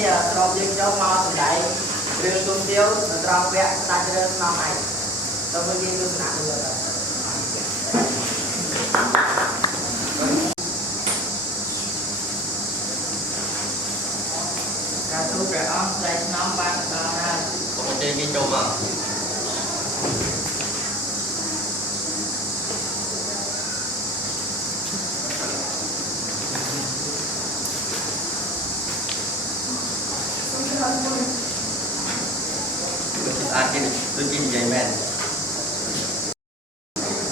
នេះស្របយើងចូលមកសម្ដែងរឿងទុំទាវត្រង់វគ្គស្ដាច់រឿងស្នំឯងទៅមើលយើងទស្សនាទៅទៅការទូព្រះអង្គស្ដែងស្នំបានដល់ហើយผมจะគេចូលមកអាចគេដូចជានិយាយមែន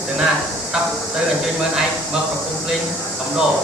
ទៅណាតាប់ទៅអញ្ជើញមើលឯងមកប្រគំភ្លេងកំដរ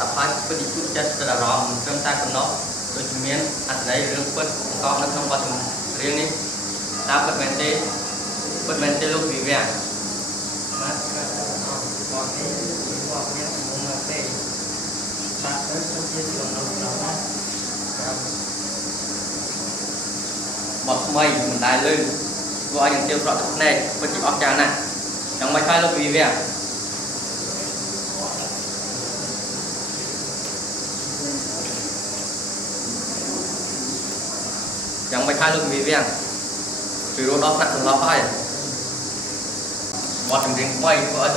ដល់ហើយពិតជាចិត្តទៅអារម្មណ៍ត្រឹមតែកំណត់ដូចជាមានអត្ថន័យរឿងពិតបង្កប់នៅក្នុងបទចម្រៀងនេះតាមពិតមែនទេលោកវិវាបាទបទនេះបទនេះមកទេបាទទៅជាសំណុំដល់ណាបទថ្មីមិនដែលលើគួរឲ្យយើងទាវស្រក់ទឹកភ្នែកពិតជាអស្ចារ្យណាស់យ៉ាងម៉េចហើយលោកវិវាយ៉ាងមិនថាលោកវិវាពីរោដល់ថ្នាក់សន្លប់ហើយបទចម្រៀងថ្មីធ្វើឲ្យ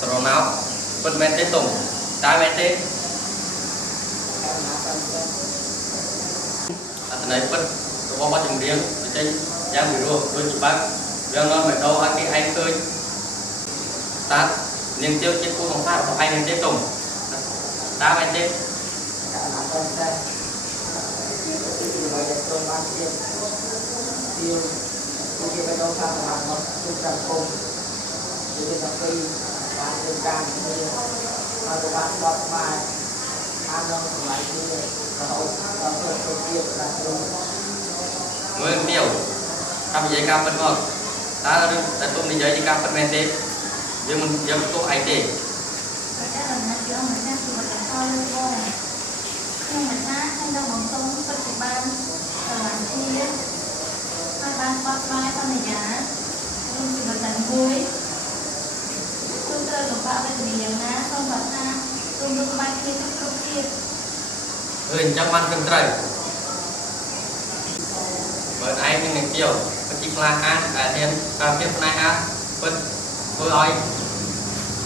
ស្រណោពិតមែនទេតុងតើមែនទេអត្ថន័យពិតរបស់បទចម្រៀងចេញយ៉ាងពីរោដូចច្បាស់យ៉ាងនាំមកដល់ឲ្យគេឯងឃើញតើនាងទាវជាគូសង្សាររបស់ឯងមែនទេតុងតើមែនទេtôi ban tiêu tôi bây giờ sao mà nó tôi cần cùng tôi bây giờ khi ban tiêu can mà tôi ban đọc bài ăn đâu lại kia rồi tôi tiêu là tôi nguyên tiêuทำกิจกรรมเป็นหมดต ta được tại tôm đi giấy đi cam phần men thế giờ mình có ai thế Cái là nó chưa mình đang chụp cái coi luôn cô nhưng mà ta không đâu bằng tông phân của ban làm chi á ban bắt mai con này giá luôn chụp một tầng cuối luôn chơi của bạn bây giờ mình ná không vật ta luôn luôn ban kia tiếp kia người trong ban cân trời bởi ai nhưng ngày chiều bất chỉ là ăn tại thêm tiếp này ăn bất vừa nói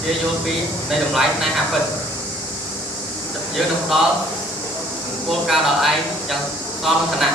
kia vô phí đây đồng lái này hạ phần dưới năm đó cô cao đó ai chẳng son thằng nào